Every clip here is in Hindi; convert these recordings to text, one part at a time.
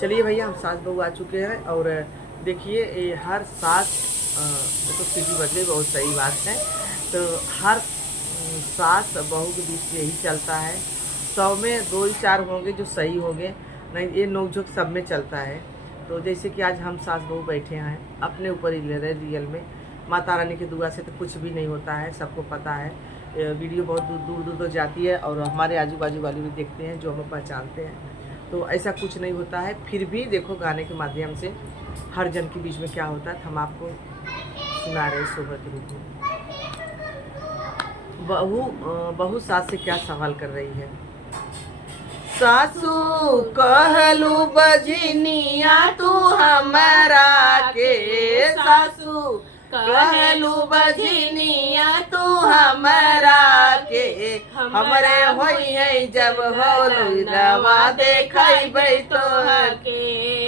चलिए भैया, हम सास बहू आ चुके हैं और देखिए ये हर सास तो सीटी बज गई, बहुत सही बात है। तो हर सास बहू के बीच यही चलता है। 100 में 2 ही 4 होंगे जो सही होंगे, नहीं ये नोक-झोंक सब में चलता है। तो जैसे कि आज हम सास बहू बैठे हैं, अपने ऊपर ही ले रहे रियल में। माता रानी की दुआ से तो कुछ भी नहीं होता है, सबको पता है। वीडियो बहुत दूर दूर तक जाती है और हमारे आजू बाजू वाले भी देखते हैं जो हमें पहचानते हैं। तो ऐसा कुछ नहीं होता है। फिर भी देखो गाने के माध्यम से हर जन के बीच में क्या होता है हम आपको सुना रहे शोभा के रूप में। बहू सास से क्या सवाल कर रही है। सासू कहलू बजनिया तू हमारा के, सासू कहलू बजनिया तू हमारा के, हमरे होई है जब होलवा देखै तो के,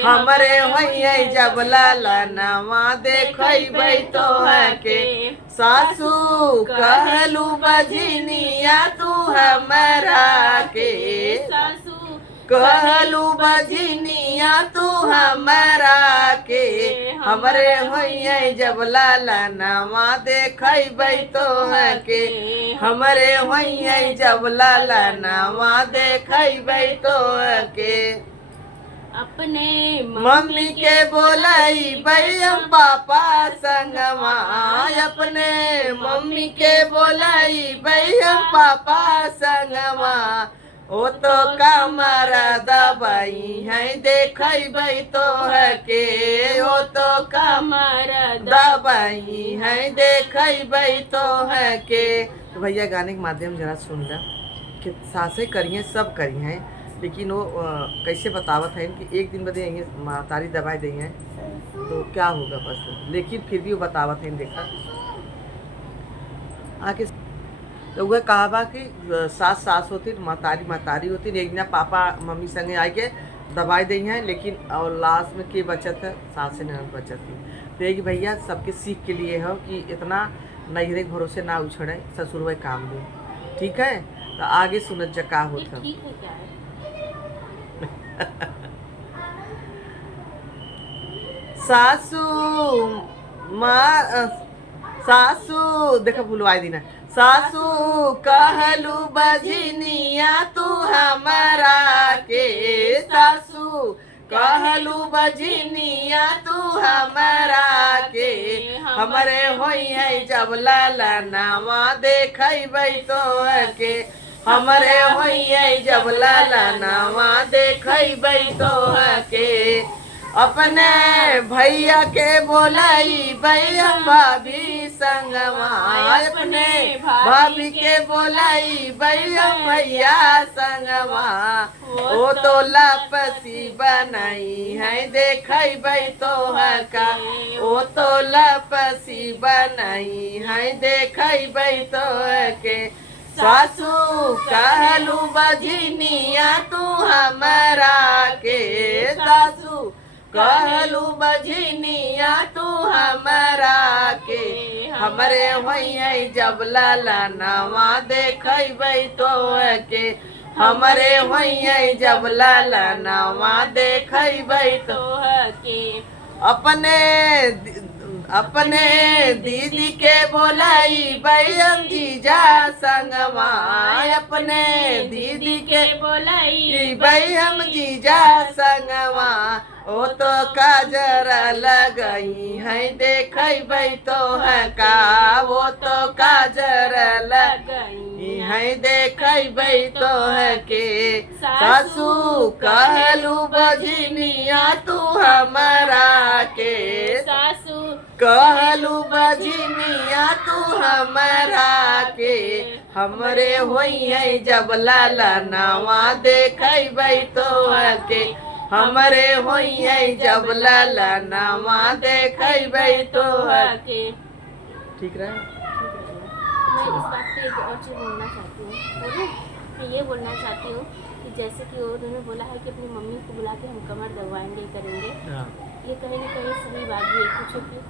हमरे होई है जब लालनवा देखै तो के। सासू कहलू बजनिया तू हमारा के, सासू कहलू बजनिया तू हमारा के, हमरे होइए जब लालनवा देखै तो के, हमरे होइए जब लालनवा देखै तो के। अपने मम्मी के बोलाई भैया पापा संगमा, अपने मम्मी के बोलाई भैया पापा संगमा, ओ तो कमर दबाई है देखै तो के, ओ तो कमर दबाई है देखै तो के। तो भैया गाने के माध्यम जरा सुन ला कि सासें करिए सब करी हैं, लेकिन वो कैसे बतावत है कि एक दिन बदे तारी दवाई दी हैं तो क्या होगा बस, लेकिन फिर भी वो बतावत है। देखा आके तो वह कहा बा कि सास सास होती महतारी महतारी होती, एक दिन पापा मम्मी संगे आए के दवाई दी हैं, लेकिन और लास्ट में के बचत है सास से नहीं बचत थी। तो एक भैया सबके सीख के लिए हो कि इतना नैहरे भरोसे ना उछड़े, ससुर वह काम दे। ठीक है, तो आगे सुनत जा का होता। सासू माँ सासू देखा भूलवाई दीना, सासू कहलू बजनिया तू हमारा के, सासू कहलू बजनिया तू हमारा के, हमरे होई है जब लालनवा देखै तो के, हमरे होई है जब लालनवा देखै तो के। अपने भैया के बोलाई भैया भाभी संगमा, अपने भाभी के बोलाई भैया भैया संगमा, ओ तो लपसी बनाई है देखै तो का, ओ तो लपसी बनाई है देखै तो के। सासू कहलू बजनिया तू हमारा के, सासू कहलू बजनिया तू हमारा के, हमरे होई है जब लालनवा देखै तो के, हमरे होई है जब लालनवा देखै तो के। अपने दीदी के बोलाई भैयम जीजा संगमा, अपने दीदी के बोलाई भैयम जीजा संगमा, ओ तो काजर लगई है देखै तो का, वो तो काजर लगई है देखै तो के। सासू कहलू बजनिया तू हमारा के, सासू कहलू बजनिया तू हमारा के, हमरे होई है जब लालनवा देखै तो के, हमरे होई है जब लालनवा देखै तो के। ठीक रहा। मैं इस बात पे एक और चीज़ बोलना चाहती हूँ, मैं ये बोलना चाहती हूँ कि जैसे कि उन्होंने बोला है कि अपनी मम्मी को बुला के हम कमर दबाएंगे करेंगे, ये कहीं ना कहीं सही बात भी है। पूछो क्यों?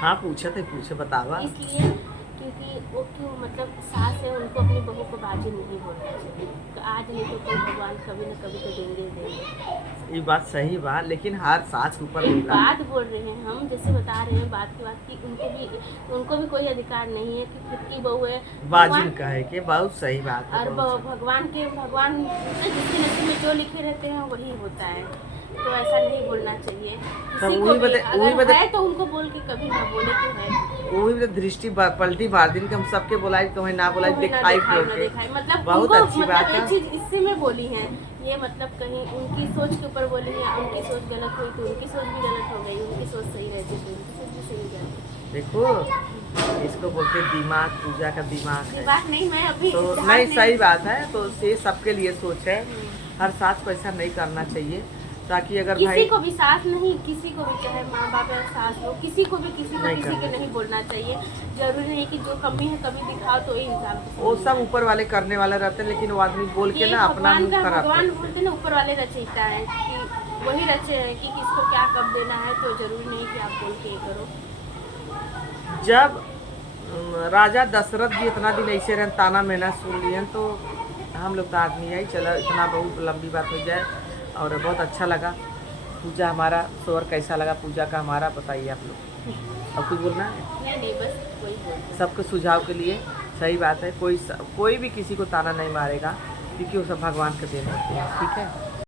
हाँ पूछे बतावा। इसलिए क्योंकि वो क्यों मतलब सास है, उनको अपनी बहू को बाजी नहीं बोलना चाहिए। तो आज नहीं तो कल भगवान कभी न कभी तो देंगे। ये बात सही बा, लेकिन हर सास के ऊपर एक होला। बात बोल रहे हैं हम, जैसे बता रहे हैं बात की बात की उनको भी कोई अधिकार नहीं है कि खुद की बहू है बाजिन कहे के बहुत सही बात है। और बहुत सही। भगवान जिसके नसीब में जो लिखे रहते हैं वही होता है, तो ऐसा नहीं बोलना चाहिए तब किसी को वही भी। बता- वही अगर बता- है तो उनको बोल के कभी ना बोले कि है, वही तो दृष्टि पलटी मार दिन के हम सबके बोलाई तुम्हें ना बोलाई तुम्हें ना दिखाई दिखाई खोल ना के। दिखाई। मतलब बहुत उनको अच्छी मतलब बात एक है। चीज इससे में बोली है, ये मतलब कहीं उनकी सोच के ऊपर बोली है, उनकी सोच गलत हुई तो उनकी सोच भी गलत हो गई, उनकी सोच सही रहती तो उनकी सोच भी सही जाती। देखो इसको बोलते दिमाग, पूजा का दिमाग है। बात नहीं, मैं अभी तो ध्यान नहीं सही बात है, तो ये सबके लिए सोच है। हर सास को ऐसा नहीं करना चाहिए, ताकि अगर किसी भाई को भी सास नहीं, किसी को भी चाहे माँ बाप या सास हो, किसी को भी किसी को नहीं किसी के करना। नहीं बोलना चाहिए। जरूरी नहीं कि जो कमी है कभी दिखाओ तो ही इंसान को वो समझ सब में ऊपर वाले करने वाले रहते हैं, लेकिन वो आदमी बोल के ये ना अपना भगवान मुंह का खराब भगवान करते बोलते हैं ना, ऊपर वाले रचयिता है कि वही रचे हैं कि किसको क्या कब देना है, तो जरूरी नहीं कि आप बोल के ये करो। हैं। जब राजा दशरथ जी इतना दिन ऐसे रहे, ताना मेना सुन लिए, तो हम लोग तो आदमी आई चला, इतना बहुत लंबी बात हो जाए। और बहुत अच्छा लगा पूजा, हमारा शोर कैसा लगा पूजा का हमारा, बताइए आप लोग। अब कुछ बोलना है? नहीं बस वही बोलते सबके सुझाव के लिए सही बात है, कोई भी किसी को ताना नहीं मारेगा, क्योंकि वो सब भगवान के देन होते हैं। ठीक है।